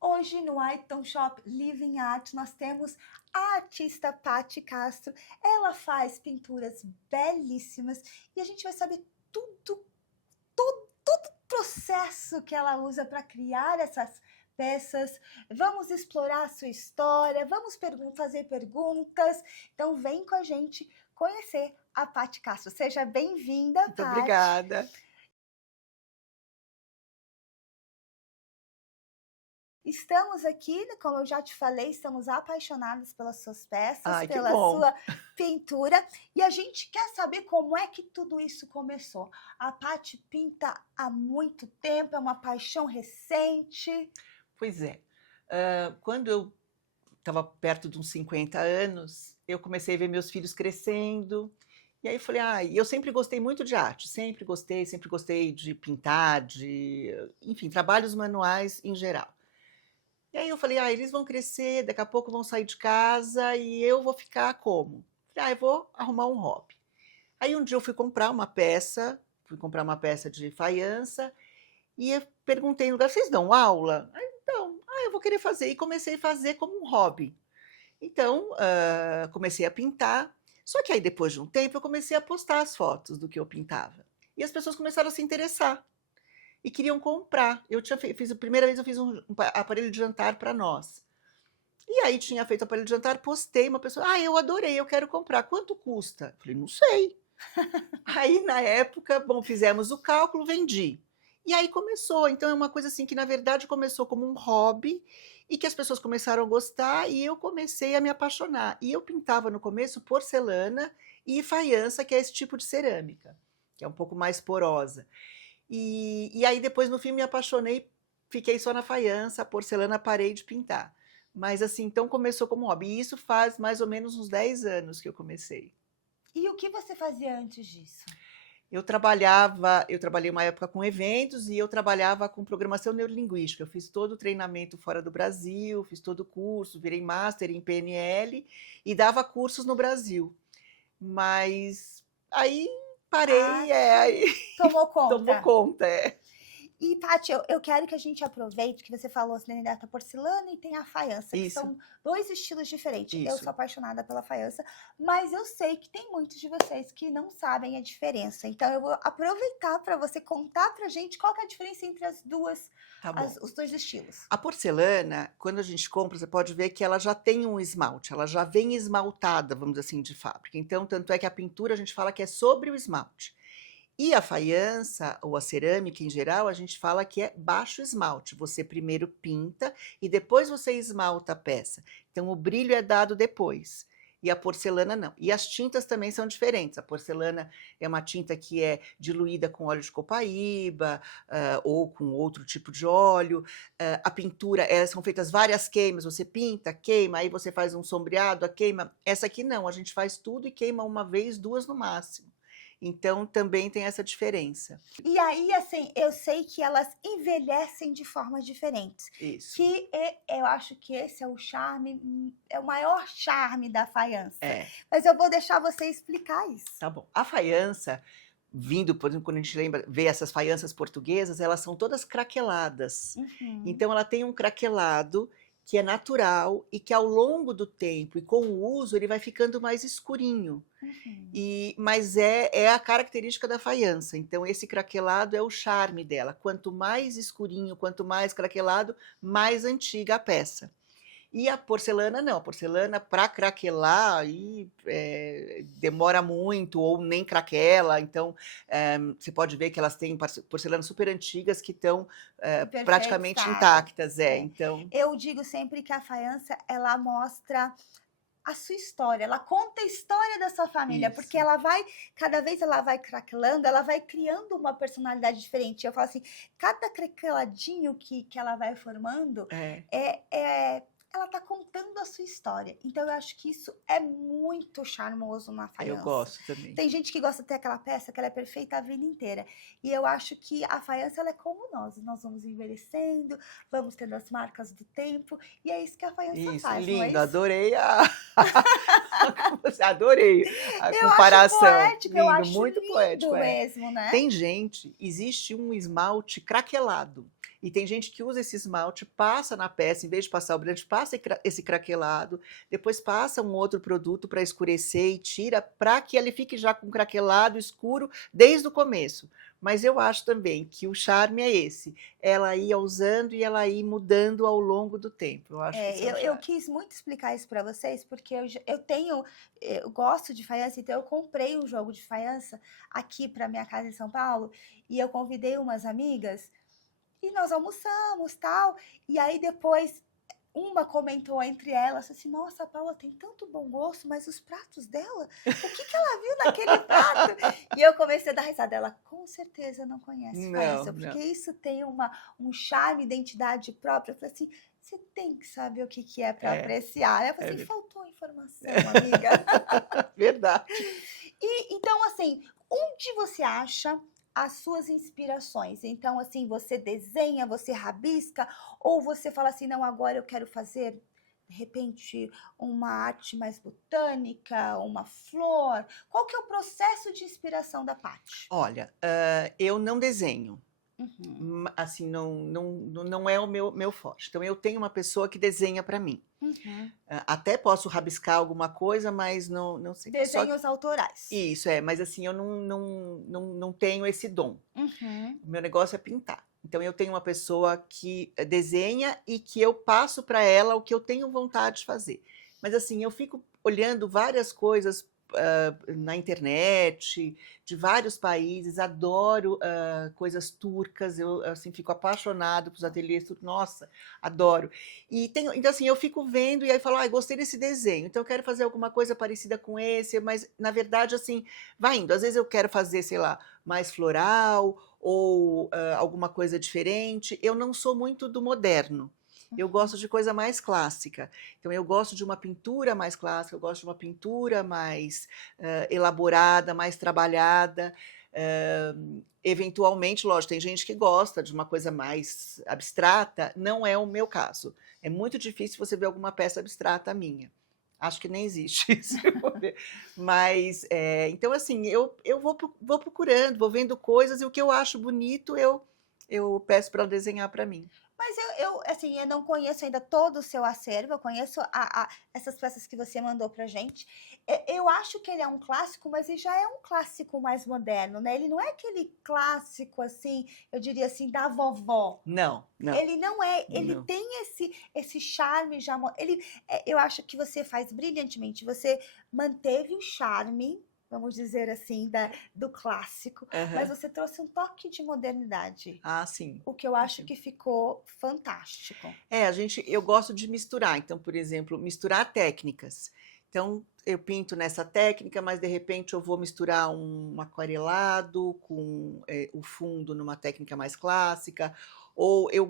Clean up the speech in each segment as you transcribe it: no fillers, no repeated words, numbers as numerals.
Hoje no Aiton Shop Living Art nós temos a artista Paty Castro. Ela faz pinturas belíssimas e a gente vai saber todo o processo que ela usa para criar essas peças. Vamos explorar a sua história, vamos fazer perguntas. Então vem com a gente conhecer a Paty Castro. Seja bem-vinda, Muito Paty. obrigada. Estamos aqui, como eu já te falei, estamos apaixonados pelas suas peças, Ai, que pela bom. sua pintura, e a gente quer saber como é que tudo isso começou. A Paty pinta há muito tempo, é uma paixão recente. Pois é. Quando eu estava perto de uns 50 anos, eu comecei a ver meus filhos crescendo. E aí eu falei, eu sempre gostei muito de arte, sempre gostei de pintar, enfim, trabalhos manuais em geral. E aí eu falei, eles vão crescer, daqui a pouco vão sair de casa e eu vou ficar como? Falei, eu vou arrumar um hobby. Aí um dia eu fui comprar uma peça de faiança e eu perguntei no lugar, vocês dão aula? Aí, então, eu vou querer fazer. E comecei a fazer como um hobby. Então, comecei a pintar. Só que aí, depois de um tempo, eu comecei a postar as fotos do que eu pintava. E as pessoas começaram a se interessar e queriam comprar. A primeira vez eu fiz um aparelho de jantar para nós. E aí tinha feito o aparelho de jantar, postei, uma pessoa, eu adorei, eu quero comprar. Quanto custa? Falei, não sei. Aí, na época, fizemos o cálculo, vendi. E aí começou. Então, é uma coisa assim que, na verdade, começou como um hobby e que as pessoas começaram a gostar e eu comecei a me apaixonar. E eu pintava no começo porcelana e faiança, que é esse tipo de cerâmica, que é um pouco mais porosa. E aí, depois, no fim, me apaixonei, fiquei só na faiança, a porcelana parei de pintar. Mas, assim, então começou como hobby. E isso faz mais ou menos uns 10 anos que eu comecei. E o que você fazia antes disso? Eu trabalhei uma época com eventos e eu trabalhava com programação neurolinguística. Eu fiz todo o treinamento fora do Brasil, fiz todo o curso, virei master em PNL e dava cursos no Brasil. Mas aí parei, aí tomou tomou conta. conta, E, Paty, eu quero que a gente aproveite que você falou assim, da porcelana e tem a faiança, que Isso. são dois estilos diferentes. Eu Isso. sou apaixonada pela faiança, mas eu sei que tem muitos de vocês que não sabem a diferença. Então, eu vou aproveitar para você contar pra gente qual que é a diferença entre as duas, Tá bom. os dois estilos. A porcelana, quando a gente compra, você pode ver que ela já tem um esmalte, ela já vem esmaltada, vamos dizer assim, de fábrica. Então, tanto é que a pintura a gente fala que é sobre o esmalte. E a faiança, ou a cerâmica em geral, a gente fala que é baixo esmalte. Você primeiro pinta e depois você esmalta a peça. Então, o brilho é dado depois. E a porcelana não. E as tintas também são diferentes. A porcelana é uma tinta que é diluída com óleo de copaíba ou com outro tipo de óleo. A pintura, são feitas várias queimas. Você pinta, queima, aí você faz um sombreado, a queima. Essa aqui não, a gente faz tudo e queima uma vez, duas no máximo. Então, também tem essa diferença. E aí, assim, eu sei que elas envelhecem de formas diferentes. Isso. Que eu acho que esse é o charme, é o maior charme da faiança. Mas eu vou deixar você explicar isso. Tá bom. A faiança, por exemplo, quando a gente vê essas faianças portuguesas, elas são todas craqueladas. Então, ela tem um craquelado que é natural e que ao longo do tempo e com o uso ele vai ficando mais escurinho. Mas é a característica da faiança. Então, esse craquelado é o charme dela. Quanto mais escurinho, quanto mais craquelado, mais antiga a peça. E a porcelana não, a porcelana para craquelar demora muito ou nem craquela, então você pode ver que elas têm porcelanas super antigas que estão praticamente intactas. Então... Eu digo sempre que a faiança, ela mostra a sua história, ela conta a história da sua família, porque ela vai, cada vez ela vai craquelando, ela vai criando uma personalidade diferente. Eu falo assim, cada craqueladinho que ela vai formando ela tá contando a sua história. Então, eu acho que isso é muito charmoso na faiança. Eu gosto também. Tem gente que gosta de ter aquela peça que ela é perfeita a vida inteira. E eu acho que a faiança, ela é como nós. Nós vamos envelhecendo, vamos tendo as marcas do tempo. E é isso que a faiança faz, Lindo, não é isso? Adorei adorei a eu comparação. Acho poético, lindo, eu acho muito lindo poético. Mesmo, né? Existe um esmalte craquelado. E tem gente que usa esse esmalte, passa na peça, em vez de passar o brilhante, passa esse craquelado, depois passa um outro produto para escurecer e tira, para que ele fique já com craquelado escuro desde o começo. Mas eu acho também que o charme é esse, ela ia usando e ela ia mudando ao longo do tempo. Eu acho que isso é o Eu charme. quis muito explicar isso para vocês, porque eu gosto de faiança, então eu comprei um jogo de faiança aqui para minha casa em São Paulo, e eu convidei umas amigas, e nós almoçamos, tal, e aí depois uma comentou entre elas assim: nossa, a Paula tem tanto bom gosto, mas os pratos dela, o que que ela viu naquele prato? E eu comecei a dar risada. Ela, com certeza não conhece Não, faiança, não. porque isso tem um charme, identidade própria. Eu falei assim: você tem que saber o que que é para É, apreciar. Ela falou é assim: verdade. faltou informação, amiga. Verdade. E então, assim, onde você acha as suas inspirações? Então, assim, você desenha, você rabisca, ou você fala assim, não, agora eu quero fazer, de repente, uma arte mais botânica, uma flor. Qual que é o processo de inspiração da Paty? Olha, eu não desenho. Uhum, Assim, não é o meu forte. Então, eu tenho uma pessoa que desenha para mim. uhum. Até posso rabiscar alguma coisa, mas não sei. Só que Desenhos autorais. isso, mas assim, eu não tenho esse dom. Uhum. O meu negócio é pintar. Então, eu tenho uma pessoa que desenha e que eu passo para ela o que eu tenho vontade de fazer. Mas assim, eu fico olhando várias coisas na internet, de vários países, adoro coisas turcas, eu assim, fico apaixonado pelos ateliês turcos, nossa, adoro. Então assim, eu fico vendo e aí falo, gostei desse desenho, então eu quero fazer alguma coisa parecida com esse, mas na verdade assim, vai indo. Às vezes eu quero fazer, sei lá, mais floral, ou alguma coisa diferente. Eu não sou muito do moderno. Eu Uhum. gosto de coisa mais clássica. Então, eu gosto de uma pintura mais clássica, eu gosto de uma pintura mais elaborada, mais trabalhada. Eventualmente, lógico, tem gente que gosta de uma coisa mais abstrata, não é o meu caso. É muito difícil você ver alguma peça abstrata minha. Acho que nem existe isso. Mas, então, assim, eu vou procurando, vou vendo coisas e o que eu acho bonito eu peço para ela desenhar para mim. Mas assim, eu não conheço ainda todo o seu acervo, eu conheço essas peças que você mandou pra gente. Eu acho que ele é um clássico, mas ele já é um clássico mais moderno, né? Ele não é aquele clássico, assim, eu diria assim, da vovó. Não, não, Ele não é, ele não. tem esse charme já. Eu acho que você faz brilhantemente. Você manteve o charme, vamos dizer assim, do clássico, mas Aham. você trouxe um toque de modernidade. Ah, sim. O que eu acho Sim. que ficou fantástico. Eu gosto de misturar. Então, por exemplo, misturar técnicas. Então, eu pinto nessa técnica, mas de repente eu vou misturar um aquarelado com o fundo numa técnica mais clássica. Ou eu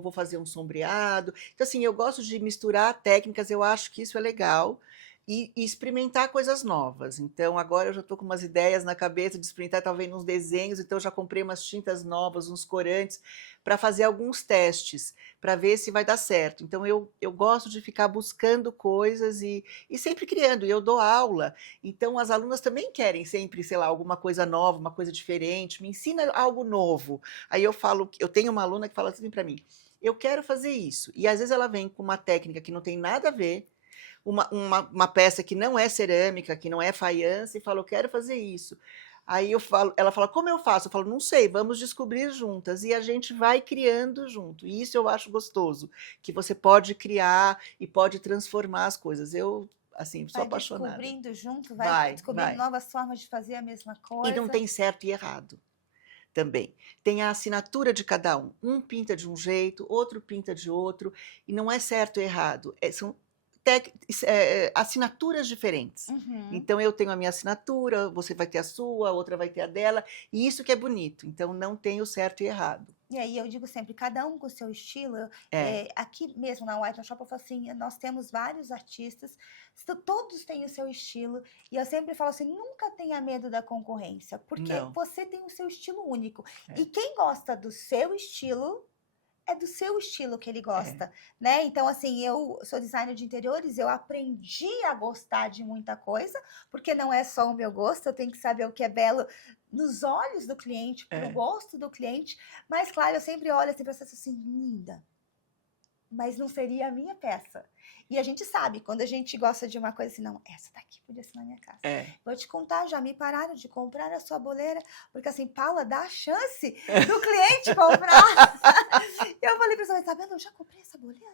vou fazer um sombreado. Então, assim, eu gosto de misturar técnicas, eu acho que isso é legal. E experimentar coisas novas. Então, agora eu já estou com umas ideias na cabeça de experimentar talvez uns desenhos, então eu já comprei umas tintas novas, uns corantes, para fazer alguns testes, para ver se vai dar certo. Então, eu gosto de ficar buscando coisas e sempre criando. E eu dou aula, então as alunas também querem sempre, sei lá, alguma coisa nova, uma coisa diferente, me ensina algo novo. Aí eu falo, eu tenho uma aluna que fala assim para mim, eu quero fazer isso. E às vezes ela vem com uma técnica que não tem nada a ver, uma peça que não é cerâmica, que não é faiança, e fala, eu quero fazer isso. Aí ela fala, como eu faço? Eu falo, não sei, vamos descobrir juntas. E a gente vai criando junto. E isso eu acho gostoso, que você pode criar e pode transformar as coisas. Eu, assim, sou Vai apaixonada. descobrindo junto, vai Vai, descobrindo vai. novas formas de fazer a mesma E não coisa. tem certo e errado também. Tem a assinatura de cada um. Um pinta de um jeito, outro pinta de outro, e não é certo e errado. São assinaturas diferentes. Uhum. Então eu tenho a minha assinatura, você vai ter a sua, a outra vai ter a dela, e isso que é bonito. Então não tem o certo e errado. E aí eu digo sempre, cada um com o seu estilo. É, Aqui mesmo na White Shop eu falo assim, nós temos vários artistas, todos têm o seu estilo, e eu sempre falo assim, nunca tenha medo da concorrência, porque não. você tem o seu estilo único. É. E quem gosta do seu estilo é do seu estilo que ele É, gosta, né? Então, assim, eu sou designer de interiores, eu aprendi a gostar de muita coisa, porque não é só o meu gosto, eu tenho que saber o que é belo nos olhos do cliente, para o é. gosto do cliente, mas claro, eu sempre olho assim, processo assim, linda, mas não seria a minha peça. E a gente sabe, quando a gente gosta de uma coisa assim, não, essa daqui podia ser na minha casa. É. Vou te contar, já me pararam de comprar a sua boleira, porque assim, Paula, dá a chance do cliente comprar. Eu falei pra ela, tá vendo, eu já comprei essa boleira.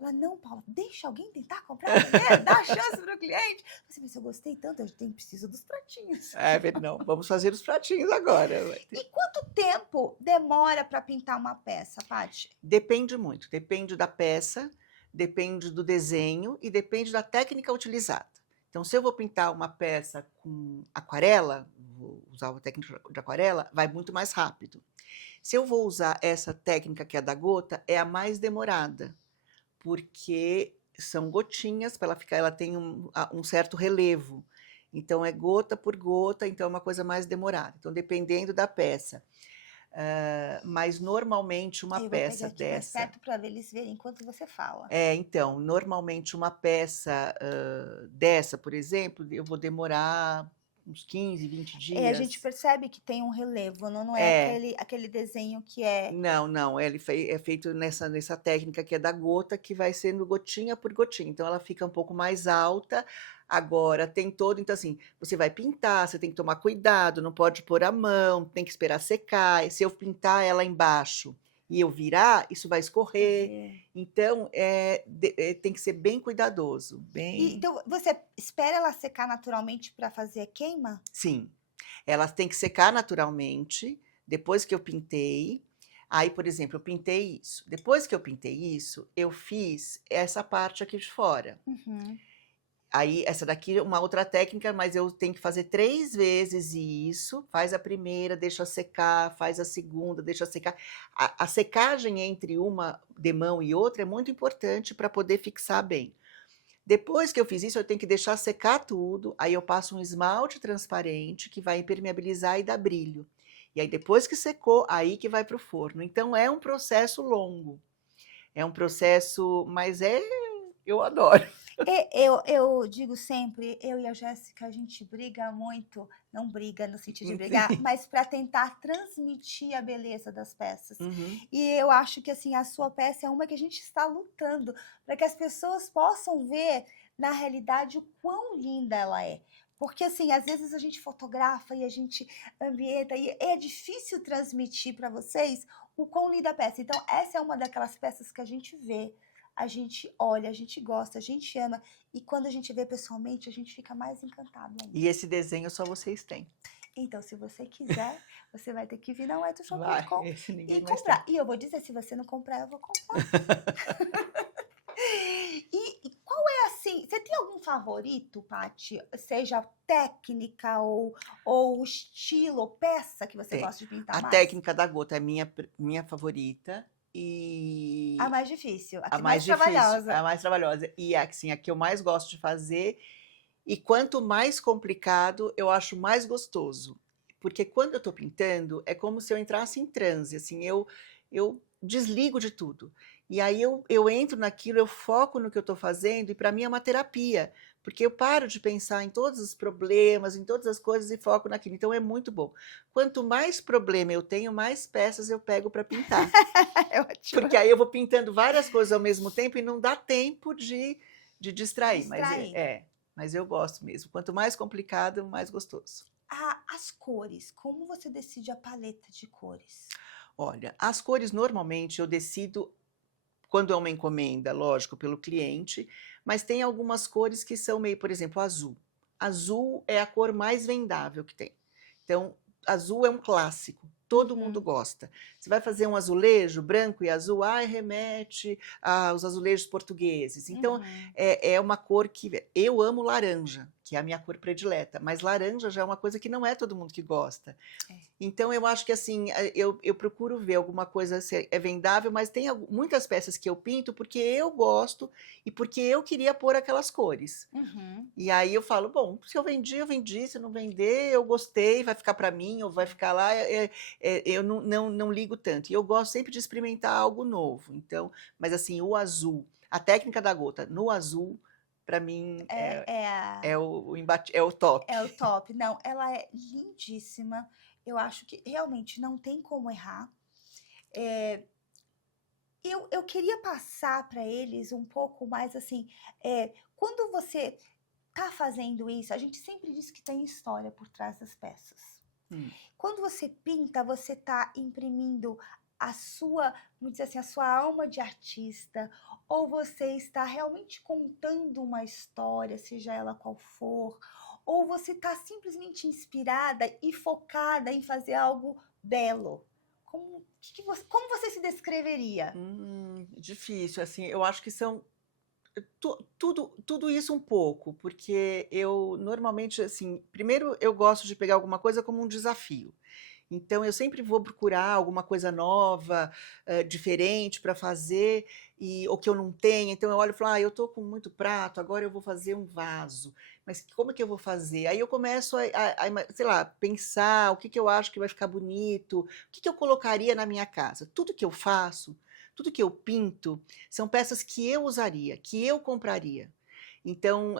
Ela, não, Paula, deixa alguém tentar comprar a boleira, dá a chance pro cliente. Eu falei assim, mas eu gostei tanto, preciso dos pratinhos. Não, vamos fazer os pratinhos agora. E quanto tempo demora para pintar uma peça, Paty? Depende muito, depende da peça, depende do desenho e depende da técnica utilizada. Então, se eu vou pintar uma peça com aquarela, vou usar uma técnica de aquarela, vai muito mais rápido. Se eu vou usar essa técnica que é da gota, é a mais demorada, porque são gotinhas, para ela ficar, ela tem um certo relevo. Então, é gota por gota, então é uma coisa mais demorada. Então, dependendo da peça. Mas normalmente uma Eu vou pegar peça aqui mais dessa. perto para eles verem enquanto você fala. Então, normalmente uma peça dessa, por exemplo, eu vou demorar uns 15, 20 A gente dias. percebe que tem um relevo, não é aquele desenho que é. Não, ele é feito nessa técnica que é da gota, que vai sendo gotinha por gotinha. Então, ela fica um pouco mais alta. Agora, tem todo. Então, assim, você vai pintar, você tem que tomar cuidado, não pode pôr a mão, tem que esperar secar. E se eu pintar ela embaixo e eu virar, isso vai escorrer. Então, tem que ser bem cuidadoso. Então, você espera ela secar naturalmente para fazer a queima? Sim, ela tem que secar naturalmente, depois que eu pintei. Aí, por exemplo, eu pintei isso. Depois que eu pintei isso, eu fiz essa parte aqui de fora. Uhum. Aí, essa daqui é uma outra técnica, mas eu tenho que fazer 3 vezes isso. Faz a primeira, deixa secar, faz a segunda, deixa secar. A secagem entre uma demão e outra é muito importante para poder fixar bem. Depois que eu fiz isso, eu tenho que deixar secar tudo, aí eu passo um esmalte transparente que vai impermeabilizar e dar brilho. E aí depois que secou, aí que vai para o forno. Então é um processo longo. É um processo, mas eu adoro. Eu digo sempre, eu e a Jéssica, a gente briga muito, não briga no sentido de brigar, Sim. mas para tentar transmitir a beleza das peças. Uhum. E eu acho que assim, a sua peça é uma que a gente está lutando para que as pessoas possam ver na realidade o quão linda ela é. Porque assim, às vezes a gente fotografa e a gente ambienta e é difícil transmitir para vocês o quão linda a peça. Então, essa é uma daquelas peças que a gente vê, a gente olha, a gente gosta, a gente ama, e quando a gente vê pessoalmente, a gente fica mais encantado ainda. E esse desenho só vocês têm. Então, se você quiser, você vai ter que vir na Vai, wetoshop.com esse ninguém e mais comprar. tem. E eu vou dizer, se você não comprar, eu vou comprar. E qual é assim, você tem algum favorito, Paty? Seja técnica ou estilo, ou peça que você Tem. gosta de pintar A mais? técnica da gota é minha favorita e A mais difícil, a a que mais mais difícil, trabalhosa. a mais trabalhosa. E assim, a que eu mais gosto de fazer. E quanto mais complicado, eu acho mais gostoso. Porque quando eu estou pintando, é como se eu entrasse em transe, assim, eu desligo de tudo. E aí eu entro naquilo, eu foco no que eu estou fazendo, e para mim é uma terapia, porque eu paro de pensar em todos os problemas, em todas as coisas, e foco naquilo. Então é muito bom. Quanto mais problema eu tenho, mais peças eu pego para pintar. É ótimo. Porque aí eu vou pintando várias coisas ao mesmo tempo e não dá tempo de distrair. Mas eu gosto mesmo. Quanto mais complicado, mais gostoso. As cores, como você decide a paleta de cores? Olha, as cores normalmente eu decido quando é uma encomenda, lógico, pelo cliente, mas tem algumas cores que são meio, por exemplo, azul. Azul é a cor mais vendável que tem. Então, azul é um clássico. Todo mundo gosta. Você vai fazer um azulejo branco e azul, remete aos azulejos portugueses. Então, é uma cor que eu amo laranja, que é a minha cor predileta, mas laranja já é uma coisa que não é todo mundo que gosta. É. Então eu acho que assim, eu procuro ver alguma coisa se é vendável, mas tem muitas peças que eu pinto porque eu gosto e porque eu queria pôr aquelas cores. Uhum. E aí eu falo, bom, se eu vendi, se não vender, eu gostei, vai ficar para mim ou vai ficar lá, eu não ligo tanto. E eu gosto sempre de experimentar algo novo. Então, mas assim, o azul, a técnica da gota no azul, para mim é o top. É o top. Não, ela é lindíssima. Eu acho que realmente não tem como errar. Eu queria passar para eles um pouco mais assim, quando você tá fazendo isso, a gente sempre diz que tem história por trás das peças. Hum. Quando você pinta, você tá imprimindo a sua, vamos dizer assim, a sua alma de artista, ou você está realmente contando uma história, seja ela qual for, ou você está simplesmente inspirada e focada em fazer algo belo. Como você se descreveria? Difícil, assim, eu acho que são tudo isso um pouco, porque eu normalmente, assim, primeiro eu gosto de pegar alguma coisa como um desafio. Então eu sempre vou procurar alguma coisa nova, diferente para fazer, ou que eu não tenha. Então eu olho e falo, eu estou com muito prato, agora eu vou fazer um vaso. Mas como é que eu vou fazer? Aí eu começo sei lá, pensar o que eu acho que vai ficar bonito, o que eu colocaria na minha casa. Tudo que eu faço, tudo que eu pinto, são peças que eu usaria, que eu compraria. Então,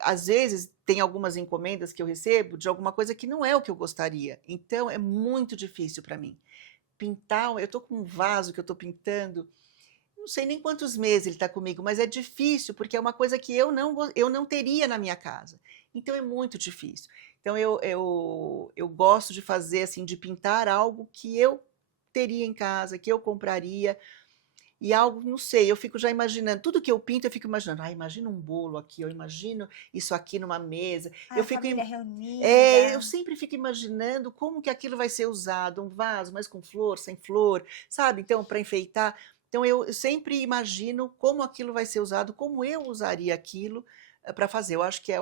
às vezes, tem algumas encomendas que eu recebo de alguma coisa que não é o que eu gostaria. Então, é muito difícil para mim. Pintar, eu estou com um vaso que eu estou pintando, não sei nem quantos meses ele está comigo, mas é difícil, porque é uma coisa que eu não teria na minha casa. Então, é muito difícil. Então, eu gosto de fazer, assim, de pintar algo que eu teria em casa, que eu compraria, e algo, não sei, eu fico já imaginando, tudo que eu pinto eu fico imaginando, imagina um bolo aqui, eu imagino isso aqui numa mesa, A família reunida. eu sempre fico imaginando como que aquilo vai ser usado, um vaso, mas com flor, sem flor, sabe? Então, para enfeitar, então eu sempre imagino como aquilo vai ser usado, como eu usaria aquilo para fazer, eu acho que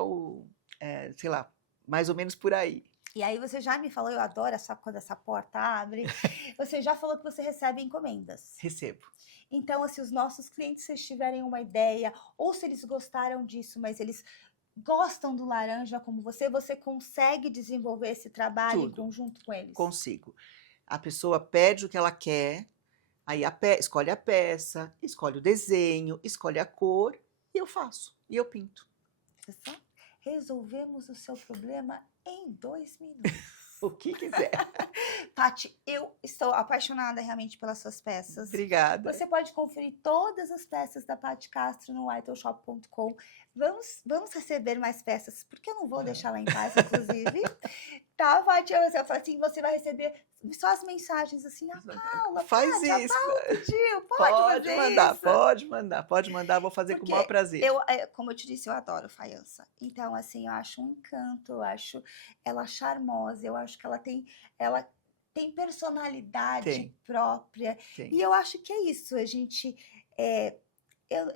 sei lá, mais ou menos por aí. E aí você já me falou, eu adoro quando essa porta abre, você já falou que você recebe encomendas. Recebo. Então, assim, os nossos clientes, se eles tiverem uma ideia, ou se eles gostaram disso, mas eles gostam do laranja como você consegue desenvolver esse trabalho em Tudo. conjunto com eles? Consigo. A pessoa pede o que ela quer, aí escolhe a peça, escolhe o desenho, escolhe a cor, e eu faço, e eu pinto. Resolvemos o seu problema em 2 minutos. O que quiser. Paty, eu estou apaixonada realmente pelas suas peças. Obrigada. Você pode conferir todas as peças da Paty Castro no whitelshop.com. Vamos receber mais peças, porque eu não vou deixar lá em paz, inclusive. Tá, Paty? Eu falo assim, você vai receber só as mensagens assim, Paula, faz Paty, isso. A Paula pediu, pode fazer isso. Pode mandar, vou fazer Porque com o maior prazer. Como eu te disse, eu adoro faiança. Então, assim, eu acho um encanto, eu acho ela charmosa, eu acho que ela tem personalidade própria. Tem. E eu acho que é isso, a gente...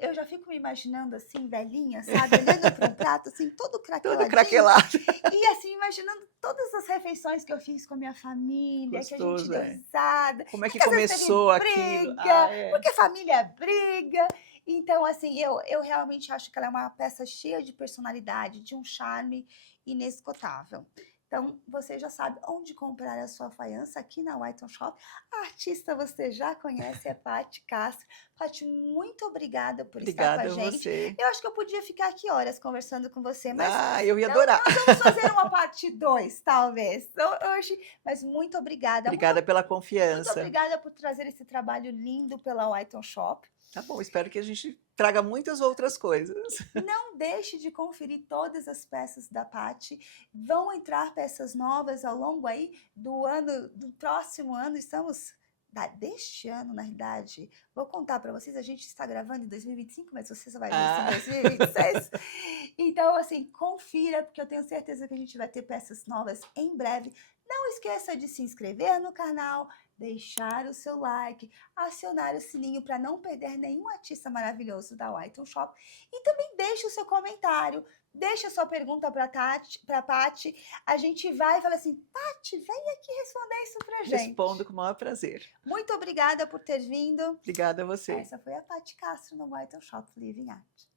eu já fico me imaginando assim, velhinha, sabe? Olhando para um prato, assim, todo craqueladinho. Todo craquelado. E assim, imaginando todas as refeições que eu fiz com a minha família, Gostoso, que a gente deu risada. Como é que às vezes começou teve aquilo? briga, porque família briga. Então, assim, eu realmente acho que ela é uma peça cheia de personalidade, de um charme inesgotável. Então, você já sabe onde comprar a sua faiança aqui na White Shop. A artista você já conhece, é Paty Castro. Paty, muito obrigada por estar com a gente. Você. Eu acho que eu podia ficar aqui horas conversando com você, mas eu ia adorar. nós vamos fazer uma parte 2, talvez. Hoje, mas muito obrigada. Obrigada pela confiança. Muito obrigada por trazer esse trabalho lindo pela White Shop. Tá bom, espero que a gente traga muitas outras coisas. Não deixe de conferir todas as peças da Paty. Vão entrar peças novas ao longo aí do próximo ano. Estamos deste ano, na realidade. Vou contar para vocês, a gente está gravando em 2025, mas você só vai ver isso em 2026. Então, assim, confira, porque eu tenho certeza que a gente vai ter peças novas em breve. Não esqueça de se inscrever no canal, deixar o seu like, acionar o sininho para não perder nenhum artista maravilhoso da White Shop e também deixe o seu comentário, deixe a sua pergunta para a Paty. A gente vai e fala assim, Paty, vem aqui responder isso para gente. Respondo com o maior prazer. Muito obrigada por ter vindo. Obrigada a você. Essa foi a Paty Castro no White Shop Living Art.